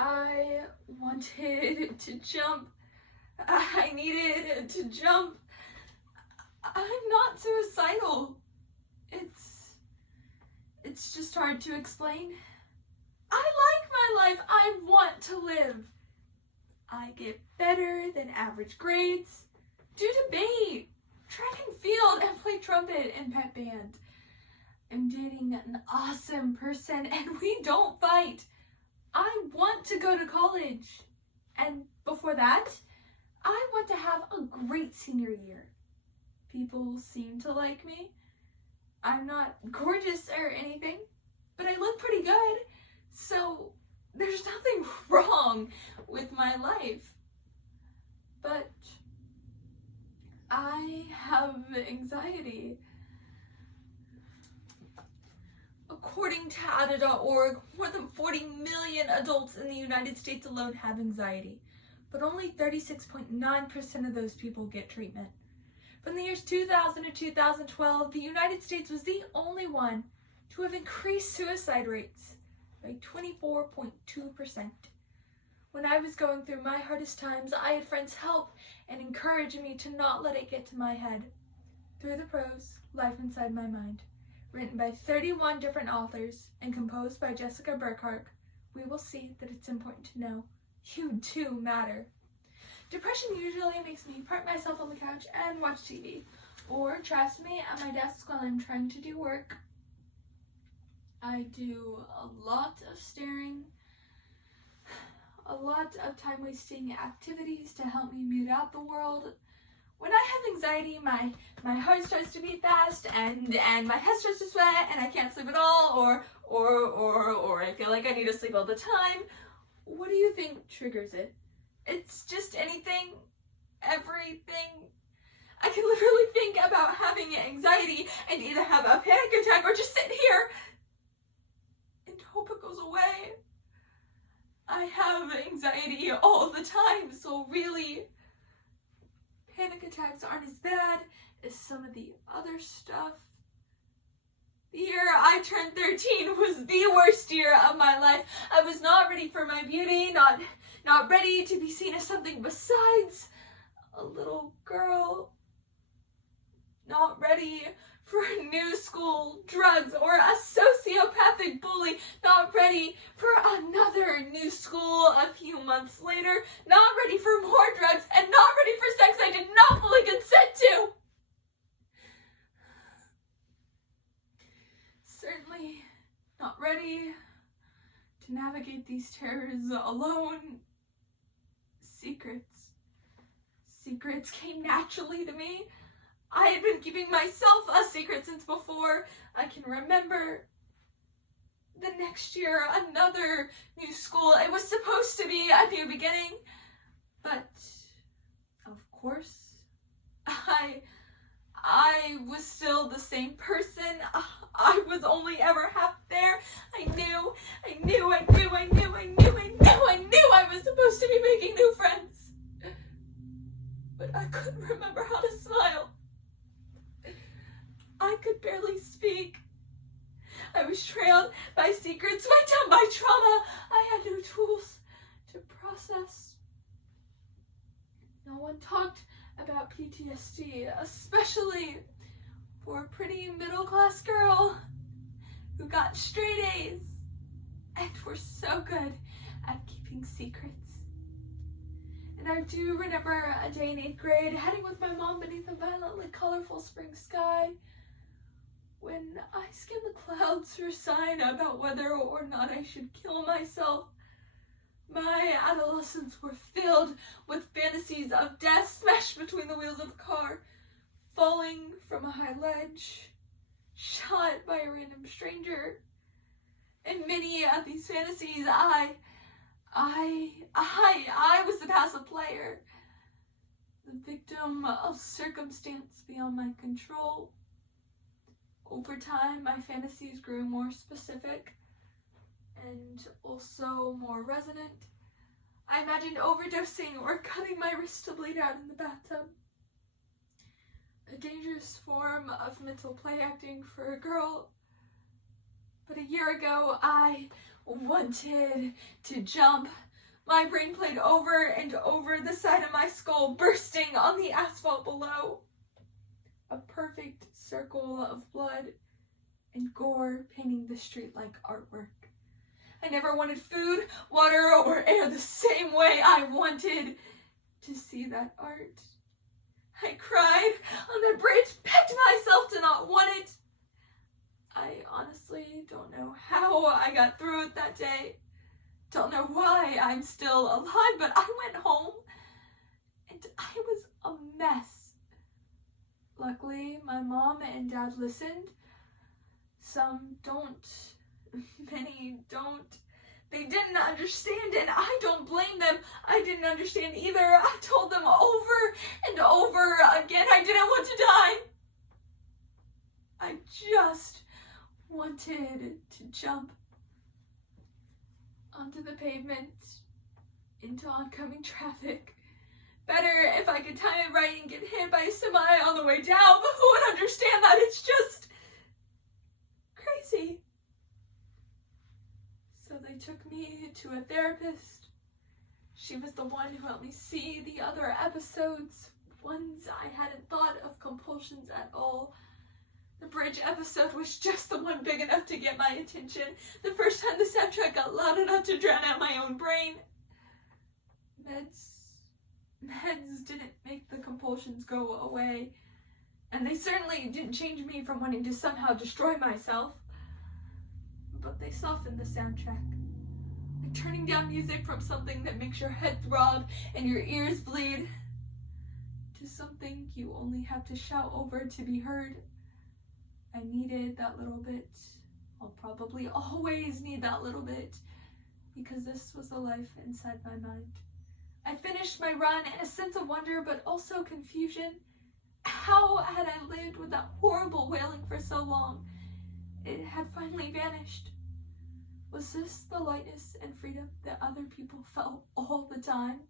I wanted to jump. I needed to jump. I'm not suicidal. It's just hard to explain. I like my life. I want to live. I get better than average grades, do debate, track and field, and play trumpet in pep band. I'm dating an awesome person and we don't fight. I want to go to college. And before that, I want to have a great senior year. People seem to like me. I'm not gorgeous or anything, but I look pretty good. So there's nothing wrong with my life. But I have anxiety. According to ADA.org, more than 40 million adults in the United States alone have anxiety, but only 36.9% of those people get treatment. From the years 2000 to 2012, the United States was the only one to have increased suicide rates by 24.2%. When I was going through my hardest times, I had friends help and encourage me to not let it get to my head. Through the prose, Life Inside My Mind, written by 31 different authors and composed by Jessica Burkhart, we will see that it's important to know you do matter. Depression usually makes me park myself on the couch and watch TV, or traps me at my desk while I'm trying to do work. I do a lot of staring, a lot of time-wasting activities to help me mute out the world. When I have anxiety, my heart starts to beat fast and my head starts to sweat and I can't sleep at all, or I feel like I need to sleep all the time. What do you think triggers it? It's just anything, everything. I can literally think about having anxiety and either have a panic attack or just sit here and hope it goes away. I have anxiety all the time, so really, panic attacks aren't as bad as some of the other stuff. The year I turned 13 was the worst year of my life. I was not ready for my beauty, not ready to be seen as something besides a little girl, not ready for a new school, drugs, or a sociopathic bully, not ready for another new school a few months later, not ready for more drugs, and not ready for sex I did not fully consent to. Certainly not ready to navigate these terrors alone. Secrets came naturally to me. I had been keeping myself a secret since before I can remember. The next year, another new school. It was supposed to be a new beginning, but of course, I was still the same person. I was only ever half there. I knew I was supposed to be making new friends, but I couldn't remember how to smile. I could barely speak. I was trailed by secrets, weighed down by trauma. I had no tools to process. No one talked about PTSD, especially for a pretty middle-class girl who got straight A's and were so good at keeping secrets. And I do remember a day in 8th grade heading with my mom beneath a violently colorful spring sky when I scanned the clouds for a sign about whether or not I should kill myself. My adolescents were filled with fantasies of death smashed between the wheels of the car, falling from a high ledge, shot by a random stranger. In many of these fantasies, I was the passive player, the victim of circumstance beyond my control. Over time, my fantasies grew more specific and also more resonant. I imagined overdosing or cutting my wrist to bleed out in the bathtub. A dangerous form of mental play acting for a girl. But a year ago, I wanted to jump. My brain played over and over the side of my skull, bursting on the asphalt below. A perfect circle of blood and gore painting the street like artwork. I never wanted food, water, or air the same way I wanted to see that art. I cried on the bridge, begged myself to not want it. I honestly don't know how I got through it that day. Don't know why I'm still alive, but I went home and I was a mess. Luckily, my mom and dad listened. Some don't, many don't. They didn't understand, and I don't blame them. I didn't understand either. I told them over and over again I didn't want to die. I just wanted to jump onto the pavement, into oncoming traffic. Better if I could time it right and get hit by a semi on the way down, but who would understand that? It's just crazy. So they took me to a therapist. She was the one who helped me see the other episodes, ones I hadn't thought of compulsions at all. The bridge episode was just the one big enough to get my attention. The first time the soundtrack got loud enough to drown out my own brain. Meds didn't make the compulsions go away. And they certainly didn't change me from wanting to somehow destroy myself. But they softened the soundtrack. Like turning down music from something that makes your head throb and your ears bleed to something you only have to shout over to be heard. I needed that little bit. I'll probably always need that little bit because this was the life inside my mind. I finished my run in a sense of wonder but also confusion. How had I lived with that horrible wailing for so long? It had finally vanished. Was this the lightness and freedom that other people felt all the time?